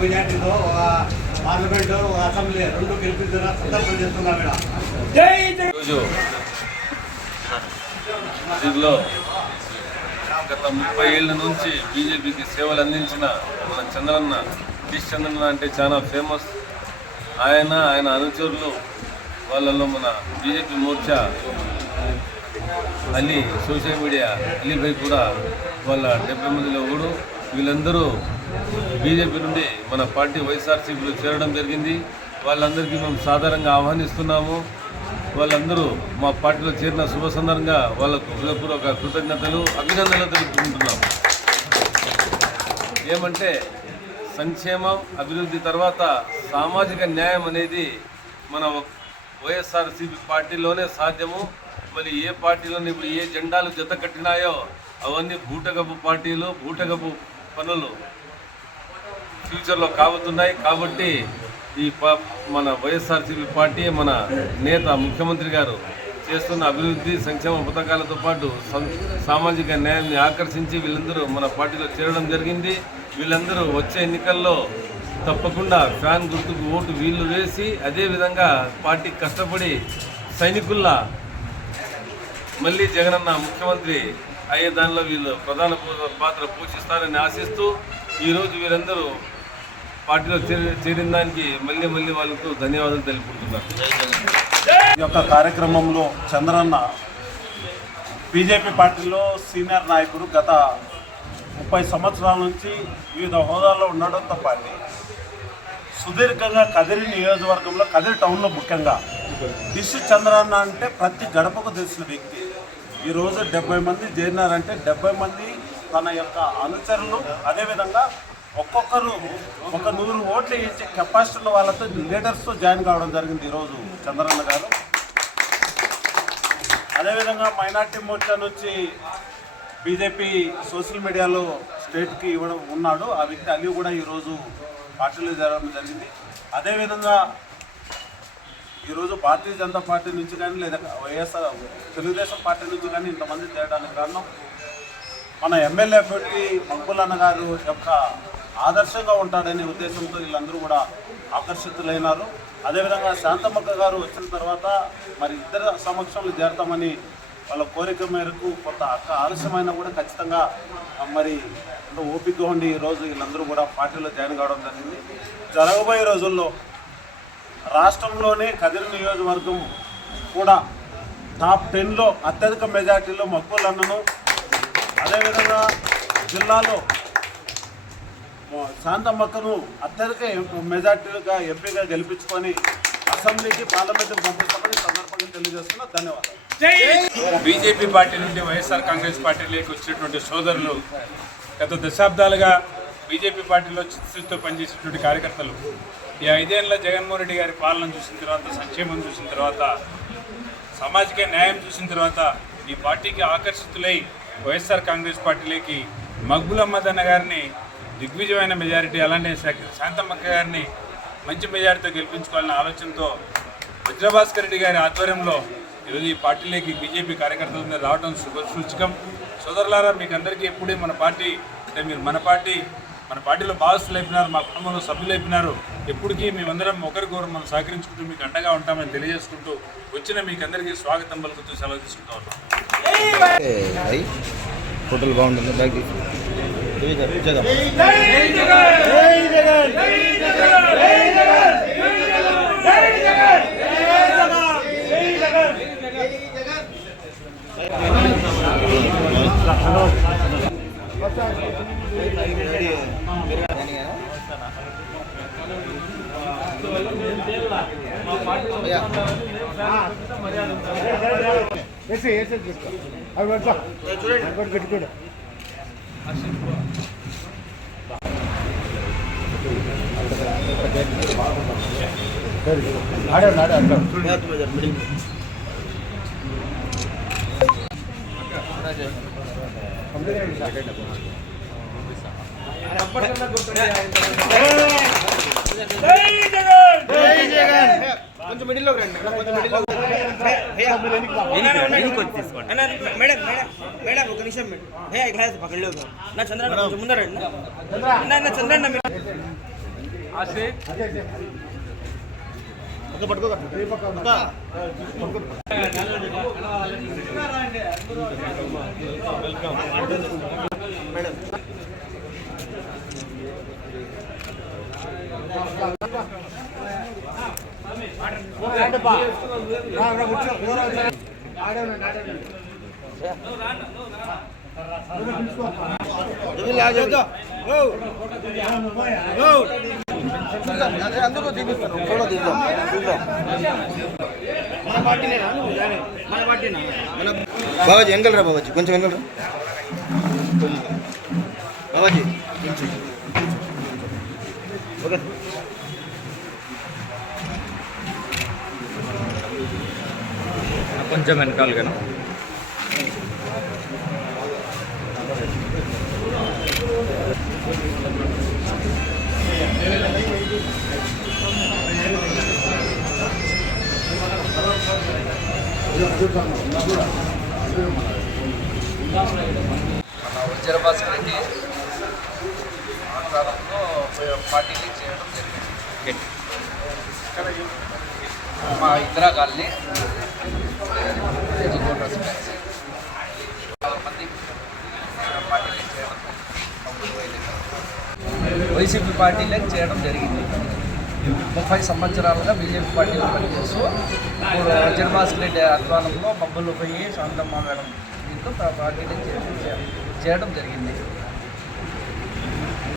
మెజార్టీతో ఒక పార్లమెంటు ఒక అసెంబ్లీ రెండు గెలిపించిన సందర్భం చేస్తున్నాం ఇక్కడ ఈరోజు దీనిలో గత ముప్పై ఏళ్ళ నుంచి బీజేపీకి సేవలు అందించిన మన చంద్రన్న కిష్ చంద్రన్న అంటే చాలా ఫేమస్ ఆయన ఆయన అనుచరులు వాళ్ళలో మన BJP Morcha Ali social media Alibhai కూడా వాళ్ళ డెబ్బై మందిలో ఊడు వీళ్ళందరూ బీజేపీ నుండి మన పార్టీ వైఎస్ఆర్సీపీలో చేరడం జరిగింది. వాళ్ళందరికీ మేము సాధారణంగా ఆహ్వానిస్తున్నాము. వాళ్ళందరూ మా పార్టీలో చేరిన శుభ సందర్భంగా వాళ్ళకు హృదయపూర్వక కృతజ్ఞతలు అభినందనలు తెలుపుకుంటున్నాం ఏమంటే సంక్షేమం అభివృద్ధి తర్వాత సామాజిక న్యాయం అనేది మన వైఎస్ఆర్సీపీ పార్టీలోనే సాధ్యము. మరి ఏ పార్టీలోనే ఇప్పుడు ఏ జెండాలు జత కట్టినాయో అవన్నీ బూటగపు పార్టీలు బూటగపు పనులు ఫ్యూచర్లో కాబోతున్నాయి. కాబట్టి ఈ ప- మన వైఎస్ఆర్సీపీ పార్టీ మన నేత ముఖ్యమంత్రి గారు చేస్తున్న అభివృద్ధి సంక్షేమ పథకాలతో పాటు సామాజిక న్యాయాన్ని ఆకర్షించి వీళ్ళందరూ మన పార్టీలో చేరడం జరిగింది. వీళ్ళందరూ వచ్చే ఎన్నికల్లో తప్పకుండా ఫ్యాన్ గుర్తుకు ఓటు వీళ్ళు వేసి అదేవిధంగా పార్టీ కష్టపడి సైనికుల్లా మళ్ళీ జగనన్న ముఖ్యమంత్రి అయ్యే దానిలో వీళ్ళు ప్రధాన పాత్ర పోషిస్తారని ఆశిస్తూ ఈరోజు వీరందరూ పార్టీలో చేరి చేరిన దానికి మళ్ళీ మళ్ళీ వాళ్ళకు ధన్యవాదాలు తెలుపుకుంటున్నారు ఈ యొక్క కార్యక్రమంలో చంద్రన్న బీజేపీ పార్టీలో సీనియర్ నాయకుడు గత ముప్పై సంవత్సరాల నుంచి వివిధ హోదాల్లో ఉండడంతో పాటు సుదీర్ఘంగా కదిరి నియోజకవర్గంలో కదిరి టౌన్లో ముఖ్యంగా డిష్ చంద్రన్న అంటే ప్రతి గడపకు తెలిసిన వ్యక్తి. ఈరోజు డెబ్బై మంది చేరినారంటే డెబ్బై మంది తన యొక్క అనుచరులు అదేవిధంగా ఒక్కొక్కరు ఒక నూరు ఓట్లు ఇచ్చే కెపాసిటీ ఉన్న వాళ్ళతో లీడర్స్తో జాయిన్ కావడం జరిగింది ఈరోజు చంద్రన్న గారు. అదేవిధంగా మైనార్టీ మోర్చా నుంచి బీజేపీ సోషల్ మీడియాలో స్టేట్కి ఇవ్వడం ఉన్నాడు. ఆ వ్యక్తి అలీ కూడా ఈరోజు పార్టీలో జరగడం జరిగింది. అదేవిధంగా ఈరోజు భారతీయ జనతా పార్టీ నుంచి కానీ లేదా వైఎస్ఆర్ తెలుగుదేశం పార్టీ నుంచి కానీ ఇంతమంది చేయడానికి కారణం మన ఎమ్మెల్యే పెట్టి మక్బుల్ గారు యొక్క ఆదర్శంగా ఉంటాడనే ఉద్దేశంతో వీళ్ళందరూ కూడా ఆకర్షితులైనారు. అదేవిధంగా శాంతమ్మక్క గారు వచ్చిన తర్వాత మరి ఇద్దరు సమక్షంలో చేరతామని వాళ్ళ కోరిక మేరకు కొంత అక్క ఆలస్యమైనా కూడా ఖచ్చితంగా మరి ఓపిక ఓపికగా ఉండి ఈరోజు వీళ్ళందరూ కూడా పార్టీలో జాయిన్ కావడం జరిగింది. జరగబోయే రోజుల్లో రాష్ట్రంలోనే కదిరి నియోజకవర్గం కూడా టాప్ టెన్లో అత్యధిక మెజార్టీలో మక్కువలన్నను అదేవిధంగా జిల్లాలో శాంతమ్మక్కను అత్యధిక మెజార్టీగా ఎంపీగా గెలిపించుకొని అసెంబ్లీకి పార్లమెంట్కి పంపిస్తామని సందర్భంగా తెలియజేస్తున్నా. ధన్యవాదాలు. బీజేపీ పార్టీ నుండి వైఎస్ఆర్ కాంగ్రెస్ పార్టీలోకి వచ్చినటువంటి సోదరులు గత దశాబ్దాలుగా బీజేపీ పార్టీలో చిత్తశుద్ధితో పనిచేసినటువంటి కార్యకర్తలు ఈ ఐదేళ్ళ జగన్మోహన్ రెడ్డి గారి పాలన చూసిన తర్వాత సంక్షేమం చూసిన తర్వాత సామాజిక న్యాయం చూసిన తర్వాత ఈ పార్టీకి ఆకర్షితులై వైఎస్ఆర్ కాంగ్రెస్ పార్టీలోకి మక్బుల్ అహ్మద్ గారిని దిగ్విజయమైన మెజారిటీ అలానే శాంతమ్మక్క గారిని మంచి మెజారిటీతో గెలిపించుకోవాలనే ఆలోచనతో వజ్రభాస్కర్ రెడ్డి గారి ఆధ్వర్యంలో ఈరోజు ఈ పార్టీలోకి బీజేపీ కార్యకర్తల మీద రావడం శుభసూచకం సోదరులారా మీకు అందరికీ ఎప్పుడే మన పార్టీ అంటే మీరు మన పార్టీ మన పార్టీలో భాగస్తులు అయిపోయినారు మా కుటుంబంలో సభ్యులు అయిపోయినారు ఎప్పటికీ మేమందరం ఒకరికొకరు మనం సహకరించుకుంటూ మీకు అండగా ఉంటామని తెలియజేసుకుంటూ వచ్చిన మీకు అందరికీ స్వాగతం పలుకుతూ సెలవు తీసుకుంటూ ఉన్నాం. ఎస్సీ ఎస్సీ తీసుకో అవి పెడతా పెట్టుకోడు ఆడాడు ఆడాడు కంప్లీట్ కొంచెం మిడిల్లో రండి కొంచెం మిడిల్లో మేడం మేడం ఒక నిమిషం మేడం భయ ఇక్కడ పక్కడలో నా చంద్రన్న కొంచెం ముందర రండి నా చంద్రన్న ఒక పట్టుకో వెల్కమ్ మేడం అందుకు తీపిస్తాను ఫోటో తీద్దాం చూద్దాం మన బాబాజీ వెనకలరా బాబాజీ కొంచెం వెనకలరా బాబాజీ కొంచెం. ఓకే. కొంచెం వెనకాలి వెనకాలుగా మన వజ్రభాస్కర్ ఆంధ్రాలో పార్టీలు చేయడం జరిగింది. మా ఇందిరా కాలనీ. వైసీపీ పార్టీలకు చేయడం జరిగింది. ముప్పై సంవత్సరాలుగా బీజేపీ పార్టీలో పనిచేస్తూ ఇప్పుడు వజ్రభాస్కర్ రెడ్డి ఆధ్వర్యంలో మబ్బులు పోయి శాంతమ్మ మేడం దీంతో పార్టీలు చేయడం జరిగింది.